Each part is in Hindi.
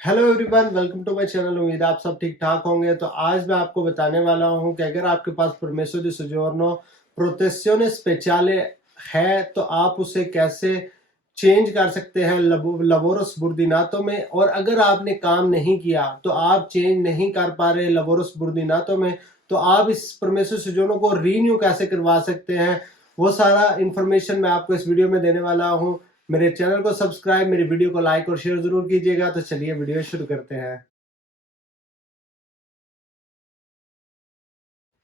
Hello everyone, welcome to my channel. उम्मीद है आप सब ठीक ठाक होंगे। तो आज मैं आपको बताने वाला हूं कि अगर आपके पास परमेसो दी सोजोर्नो प्रोटेzione स्पेशिale है तो आप उसे कैसे चेंज कर सकते हैं लवोरो सबुर्डिनातो में। और अगर आपने काम नहीं किया तो आप चेंज नहीं कर पा रहे लवोरो सबुर्डिनातो में, तो आप इस परमेसो सोजोर्नो को रीन्यू कैसे करवा सकते हैं, वो सारा इंफॉर्मेशन मैं आपको इस वीडियो में देने वाला हूं। मेरे चैनल को सब्सक्राइब, मेरी वीडियो को लाइक और शेयर जरूर कीजिएगा। तो चलिए वीडियो शुरू करते हैं।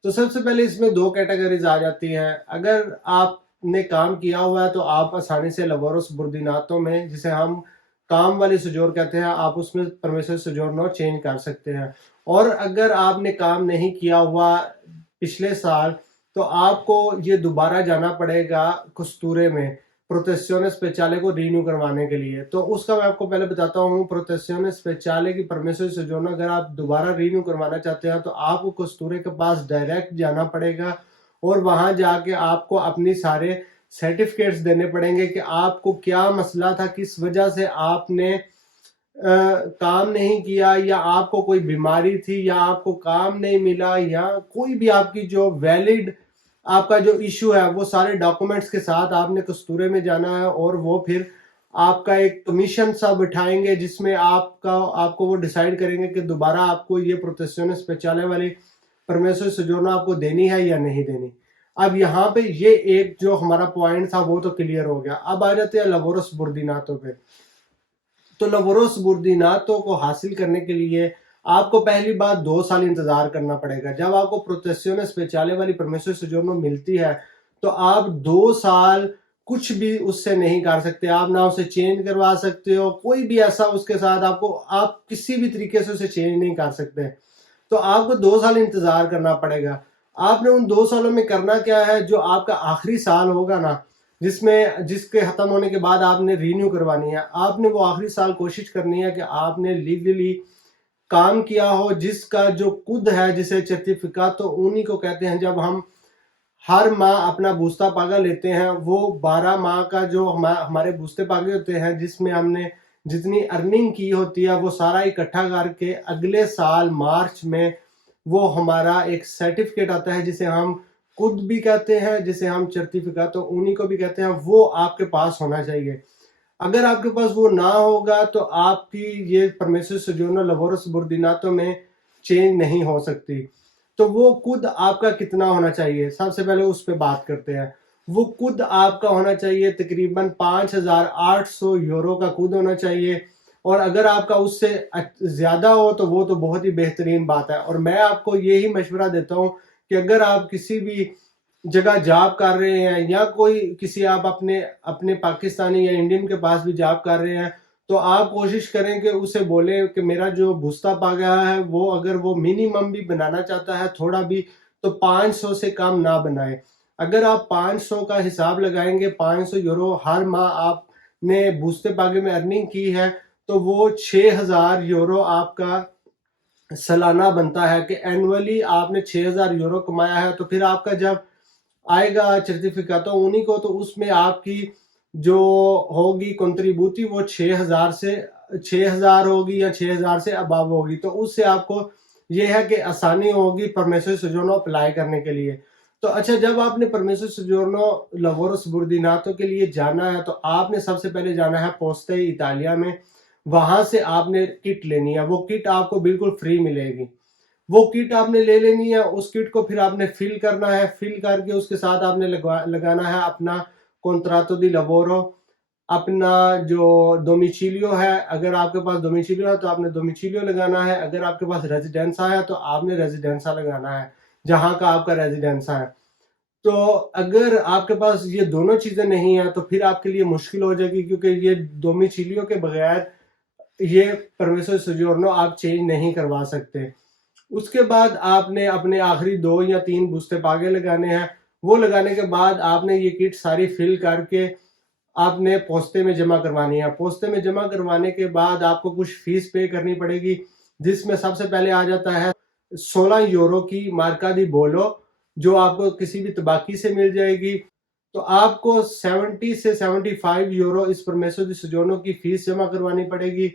तो सबसे पहले इसमें दो कैटेगरीज आ जाती हैं। अगर आपने काम किया हुआ है तो आप आसानी से लवोरो सबुर्डिनातो में, जिसे हम काम वाली सुजोर कहते हैं, आप उसमें परमेसर सोजोर्नो चेंज कर सकते हैं। और अगर आपने काम नहीं किया हुआ पिछले साल, तो आपको ये दोबारा जाना पड़ेगा कुस्तूरे में प्रोटेzione स्पेशिale को रीन्यू करवाने के लिए। तो उसका मैं आपको पहले बताता हूँ। प्रोटेzione स्पेशिale की परमेसर सोजोर्नो अगर आप दोबारा रीन्यू करवाना चाहते हैं तो आपको कुस्तूरे के पास डायरेक्ट जाना पड़ेगा और वहां जाके आपको अपनी सारे सर्टिफिकेट्स देने पड़ेंगे कि आपको क्या मसला था, किस वजह से आपने काम नहीं किया, या आपको कोई बीमारी थी, या आपको काम नहीं मिला, या कोई भी आपकी जो वैलिड आपका जो इशू है, वो सारे डॉक्यूमेंट्स के साथ आपने कस्तूरे में जाना है। और वो फिर आपका एक कमीशन सा बिठाएंगे जिसमें आपको वो डिसाइड करेंगे कि दोबारा आपको ये प्रोटेzione स्पेशिale वाली परमेसर सोजोर्नो आपको देनी है या नहीं देनी। अब यहाँ पे ये एक जो हमारा पॉइंट था वो तो क्लियर हो गया। अब आ जाते हैं लवोरो सबुर्डिनातो पे। तो लवोरो सबुर्डिनातो को हासिल करने के लिए आपको पहली बात 2 साल इंतजार करना पड़ेगा। जब आपको प्रोटेzione स्पेशिale वाली परमेसर सोजोर्नो मिलती है तो आप 2 साल कुछ भी उससे नहीं कर सकते। आप ना उसे चेंज करवा सकते हो, कोई भी ऐसा उसके साथ आप किसी भी तरीके से उसे चेंज नहीं कर सकते। तो आपको 2 साल इंतजार करना पड़ेगा। आपने उन 2 सालों में करना क्या है, जो आपका आखिरी साल होगा ना, जिसके खत्म होने के बाद आपने रीन्यू करवानी है, आपने वो आखिरी साल कोशिश करनी है कि आपने लीगली काम किया हो, जिसका जो कुद है, जिसे सर्टिफिकातो उन्हीं को कहते हैं। जब हम हर माह अपना बूस्ता पागा लेते हैं, वो 12 माह का जो हमारे बूस्ते पागे होते हैं, जिसमें हमने जितनी अर्निंग की होती है वो सारा इकट्ठा करके अगले साल मार्च में वो हमारा एक सर्टिफिकेट आता है, जिसे हम कुद भी कहते हैं, जिसे हम सर्टिफिकातो उन्हीं को भी कहते हैं। वो आपके पास होना चाहिए। अगर आपके पास वो ना होगा तो आपकी ये परमेसर सोजोर्नो लवोरो सबुर्डिनातो में चेंज नहीं हो सकती। तो वो खुद आपका कितना होना चाहिए, सबसे पहले उस पर बात करते हैं। वो खुद आपका होना चाहिए तकरीबन 5,800 यूरो का खुद होना चाहिए। और अगर आपका उससे ज्यादा हो तो वो तो बहुत ही बेहतरीन बात है। और मैं आपको यही मशवरा देता हूँ कि अगर आप किसी भी जगह जॉब कर रहे हैं, या कोई किसी आप अपने अपने पाकिस्तानी या इंडियन के पास भी जॉब कर रहे हैं, तो आप कोशिश करें कि उसे बोलें कि मेरा जो भुस्ता पा गया है वो अगर वो मिनिमम भी बनाना चाहता है थोड़ा भी, तो 500 से कम ना बनाए। अगर आप 500 का हिसाब लगाएंगे, 500 यूरो हर माह आपने भुस्ते पागे में अर्निंग की है, तो वो 6,000 यूरो आपका सालाना बनता है कि एनुअली आपने 6,000 यूरो कमाया है। तो फिर आपका जब आएगा सर्टिफिकातो उन्हीं को, तो उसमें आपकी जो होगी कंट्रीब्यूटी वो 6,000 होगी या 6,000 से अबव होगी। तो उससे आपको ये है कि आसानी होगी परमेसर सोजोर्नो अप्लाई करने के लिए। तो अच्छा, जब आपने परमेसर सोजोर्नो लवोरो सबुर्डिनातो के लिए जाना है तो आपने सबसे पहले जाना है पोस्टे इतालिया में। वहां से आपने किट लेनी है। वो किट आपको बिल्कुल फ्री मिलेगी। वो किट आपने ले लेनी है। उस किट को फिर आपने फिल करना है। फिल करके उसके साथ आपने लगाना है अपना कॉन्ट्रातो दी लवोरो, अपना जो डोमिचिलियो है। अगर आपके पास डोमिचिलियो है तो आपने डोमिचिलियो लगाना है। अगर आपके पास रेजिडेंसा है तो आपने रेजिडेंसा लगाना है, जहां का आपका रेजिडेंसा है। तो अगर आपके पास ये दोनों चीजें नहीं है तो फिर आपके लिए मुश्किल हो जाएगी, क्योंकि ये डोमिचिलियो के बगैर ये परमेसर सोजोर्नो आप चेंज नहीं करवा सकते। उसके बाद आपने अपने आखिरी 2 या 3 बुस्ते पागे लगाने हैं। वो लगाने के बाद आपने ये किट सारी फिल करके आपने पोस्ते में जमा करवानी है। पोस्ते में जमा करवाने के बाद आपको कुछ फीस पे करनी पड़ेगी, जिसमें सबसे पहले आ जाता है 16 यूरो की मार्का दी बोलो, जो आपको किसी भी तबाकी से मिल जाएगी। तो आपको 70 से 75 यूरो इस परमेसर दी सोजोर्नो की फीस जमा करवानी पड़ेगी।